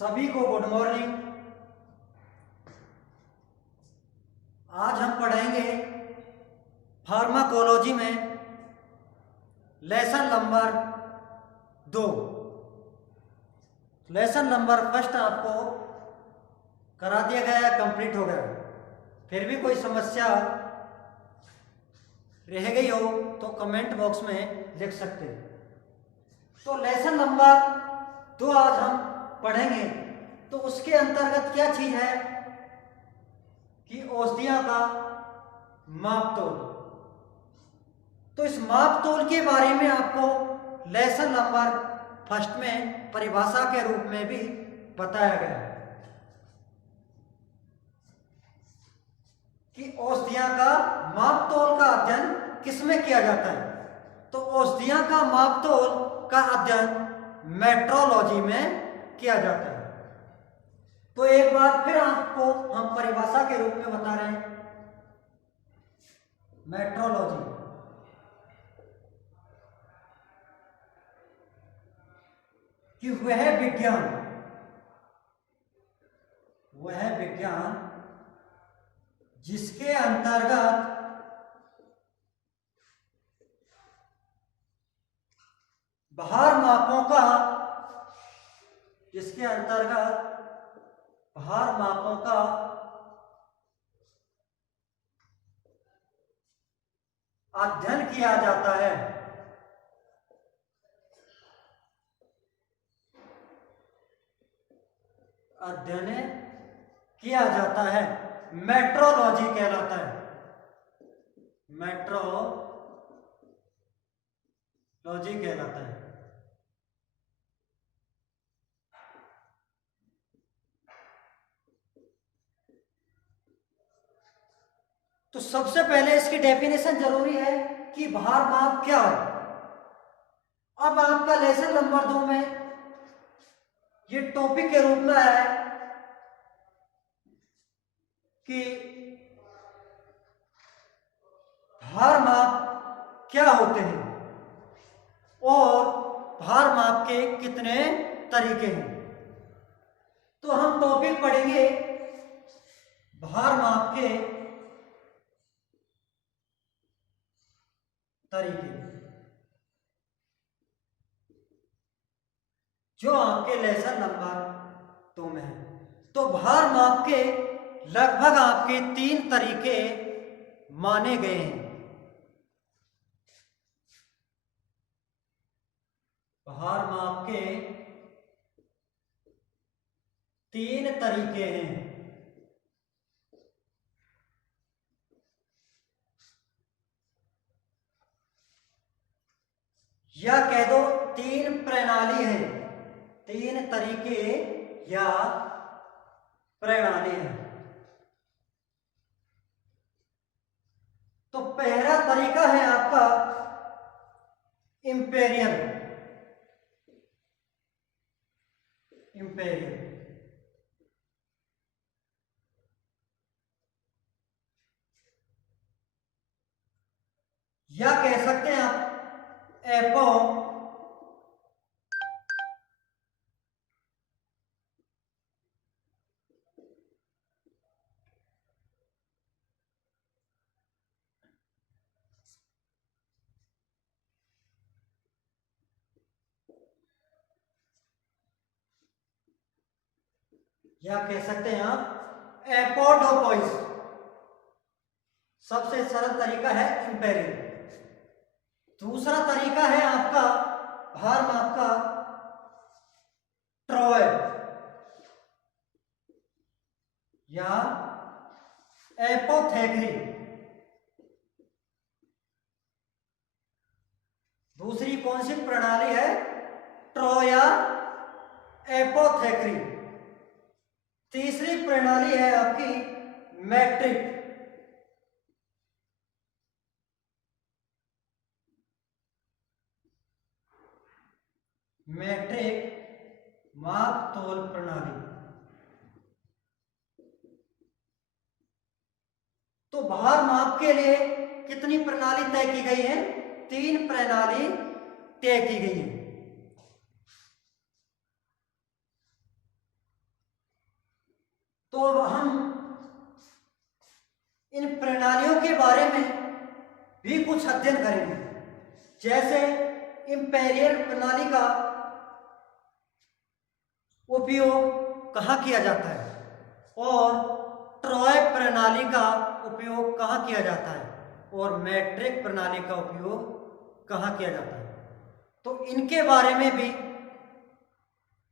सभी को good morning. आज हम पढ़ेंगे फार्माकोलॉजी में lesson number 2। Lesson number first आपको करा दिया गया है, कंप्लीट हो गया। फिर भी कोई समस्या रह गई हो तो कमेंट बॉक्स में लिख सकते हैं। तो लेसन नंबर 2 आज हम पढ़ेंगे। तो उसके अंतर्गत क्या चीज है कि औषधियों का मापतोल। तो इस मापतोल के बारे में आपको लेसन नंबर फर्स्ट में परिभाषा के रूप में भी बताया गया है कि औषधियों का मापतोल का अध्ययन किसमें किया जाता है। तो औषधियों का मापतोल का अध्ययन मेट्रोलॉजी में किया जाता है। तो एक बार फिर आपको हम परिभाषा के रूप में बता रहे हैं, मेट्रोलॉजी कि वह विज्ञान जिसके अंतर्गत भार मापों का अध्ययन किया जाता है। मेट्रोलॉजी कहलाता है। मेट्रोलॉजी कहलाता है। तो सबसे पहले इसकी डेफिनेशन जरूरी है कि भार माप क्या है। अब आपका लेसन नंबर 2 में ये टॉपिक के रूप में है कि भार माप क्या होते हैं और भार माप के कितने तरीके हैं। तो हम टॉपिक पढ़ेंगे भार माप के तरीके, जो आपके लेसन नंबर 2 में है। तो भार माप के लगभग आपके 3 तरीके माने गए हैं। भार माप के 3 तरीके हैं। या कह दो 3 प्रणाली है, 3 तरीके या प्रणाली है। तो पहला तरीका है आपका इंपेरियल। या कह सकते हैं आप एपो या कह सकते हैं आप एपोडोपोइस। सबसे सरल तरीका है इंपेरियल। दूसरा तरीका है आपका भार माप का ट्रॉय या एपोथेक्री। दूसरी कौन सी प्रणाली है? ट्रॉय या एपोथेक्री। तीसरी प्रणाली है आपकी मैट्रिक। माप तोल प्रणाली। तो भार माप के लिए कितनी प्रणाली तय की गई है? 3 प्रणाली तय की गई है। तो हम इन प्रणालियों के बारे में भी कुछ अध्ययन करेंगे, जैसे इंपीरियल प्रणाली का उपयोग कहाँ किया जाता है और ट्रॉय प्रणाली का उपयोग कहाँ किया जाता है और मैट्रिक प्रणाली का उपयोग कहाँ किया जाता है। तो इनके बारे में भी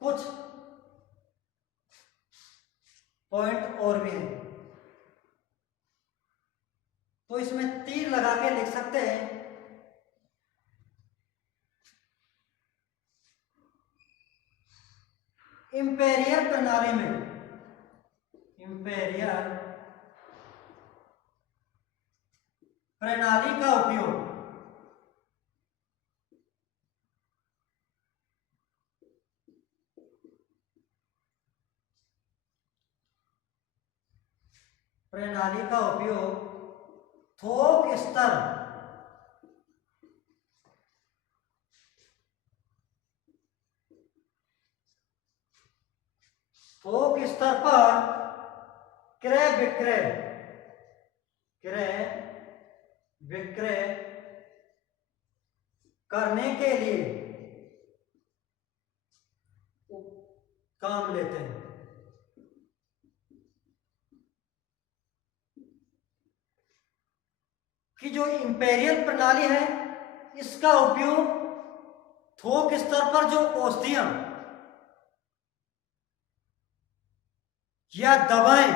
कुछ पॉइंट और भी हैं। तो इसमें तीर लगा के लिख सकते हैं इंपीरियल प्रणाली में, इंपीरियल प्रणाली का उपयोग थोक स्तर पर क्रय विक्रय करने के लिए काम लेते हैं। कि जो इंपीरियल प्रणाली है इसका उपयोग थोक स्तर पर जो औषधियां या दवाएं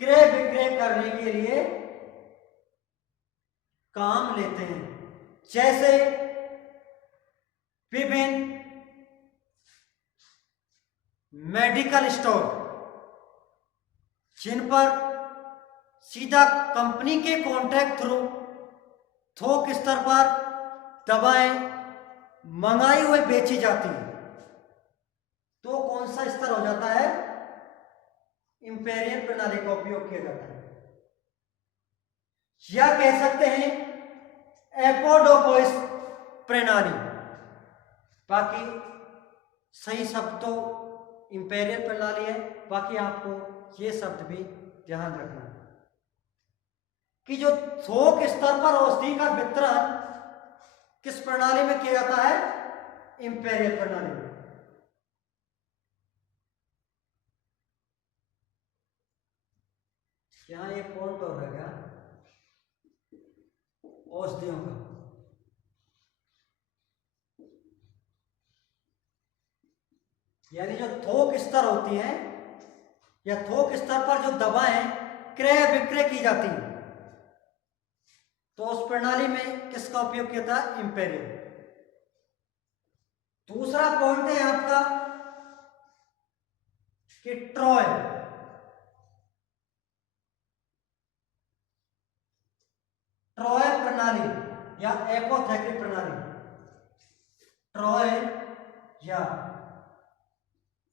क्रय विक्रय करने के लिए काम लेते हैं, जैसे विभिन्न मेडिकल स्टोर जिन पर सीधा कंपनी के कॉन्ट्रैक्ट थ्रू थोक स्तर पर दवाएं मंगाई हुई बेची जाती हैं। तो कौन सा स्तर हो जाता है? इंपीरियल प्रणाली का उपयोग किया जाता है। या कह सकते हैं एपोडोपोइस प्रणाली। बाकी सही शब्द तो इंपीरियल प्रणाली है, बाकी आपको ये शब्द भी ध्यान रखना है कि जो थोक स्तर पर औषधि का वितरण किस प्रणाली में किया जाता है? इंपीरियल प्रणाली में। यहाँ एक पॉइंट और रहेगा औषधियों का। यानी जो थोक स्तर होती है या थोक स्तर पर जो दवाएं क्रय विक्रय की जाती हैं, तो उस प्रणाली में किसका उपयोग किया था? इंपीरियल। दूसरा पॉइंट है आपका कि ट्रॉय प्रणाली या एपोथेक्री प्रणाली। ट्रॉय या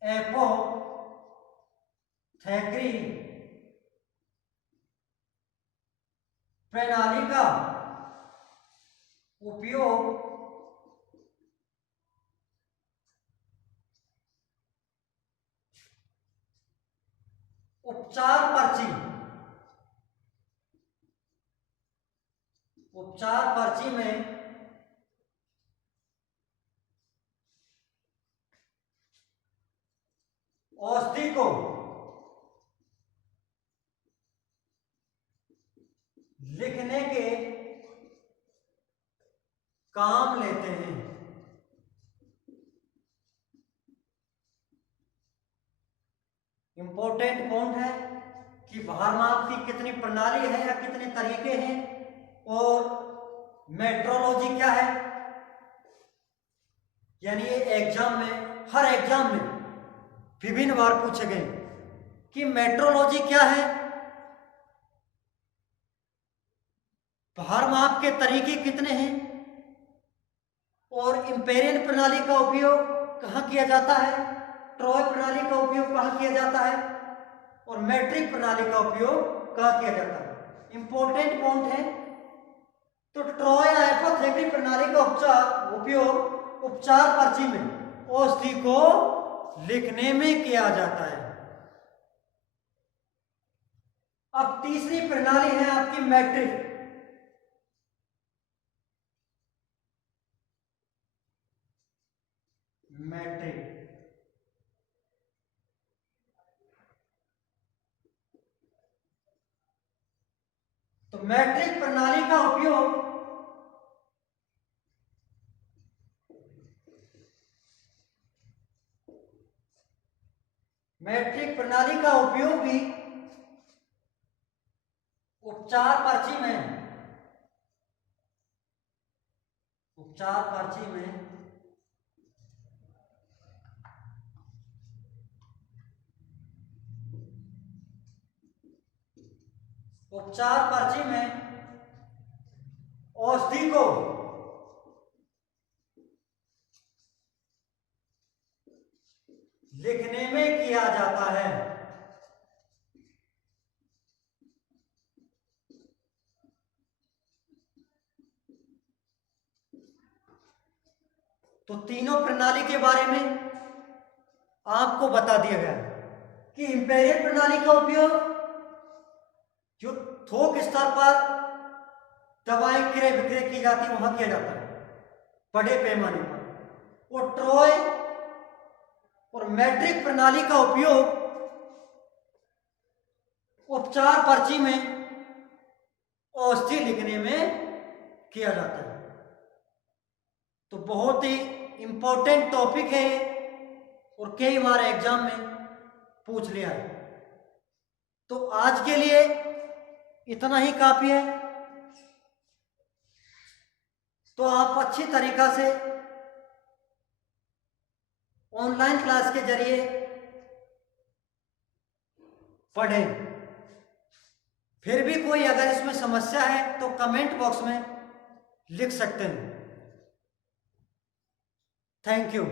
एपोथेक्री प्रणाली का उपयोग उपचार पर्ची में औषधि को लिखने के काम लेते हैं। इंपॉर्टेंट पॉइंट है कि भार माप की कितनी प्रणाली है या कितने तरीके हैं और मेट्रोलॉजी क्या है। यानी ये एग्जाम में, हर एग्जाम में विभिन्न बार पूछे गए कि मेट्रोलॉजी क्या है, भार माप के तरीके कितने हैं और इंपीरियल प्रणाली का उपयोग कहाँ किया जाता है, ट्रॉय प्रणाली का उपयोग कहाँ किया जाता है और मैट्रिक प्रणाली का उपयोग कहाँ किया जाता है। इंपॉर्टेंट पॉइंट है। तो ट्रॉय या एपोथेक्री प्रणाली का उपयोग उपचार पर्ची में औषधि को लिखने में किया जाता है। अब तीसरी प्रणाली है आपकी मैट्रिक। मैट्रिक तो मैट्रिक प्रणाली का उपयोग भी उपचार पर्ची में औषधि को लिखने में किया जाता है। तो तीनों प्रणाली के बारे में आपको बता दिया गया कि इंपीरियल प्रणाली का उपयोग जो थोक स्तर पर दवाएं क्रय विक्रय की जाती है वहां किया जाता है, बड़े पैमाने पर। और ट्रॉय और मैट्रिक प्रणाली का उपयोग उपचार पर्ची में औषधि लिखने में किया जाता है। तो बहुत ही इंपॉर्टेंट टॉपिक है और कई बार एग्जाम में पूछ लिया है। तो आज के लिए इतना ही काफी है। तो आप अच्छी तरीका से ऑनलाइन क्लास के जरिए पढ़ें। फिर भी कोई अगर इसमें समस्या है तो कमेंट बॉक्स में लिख सकते हैं। Thank you.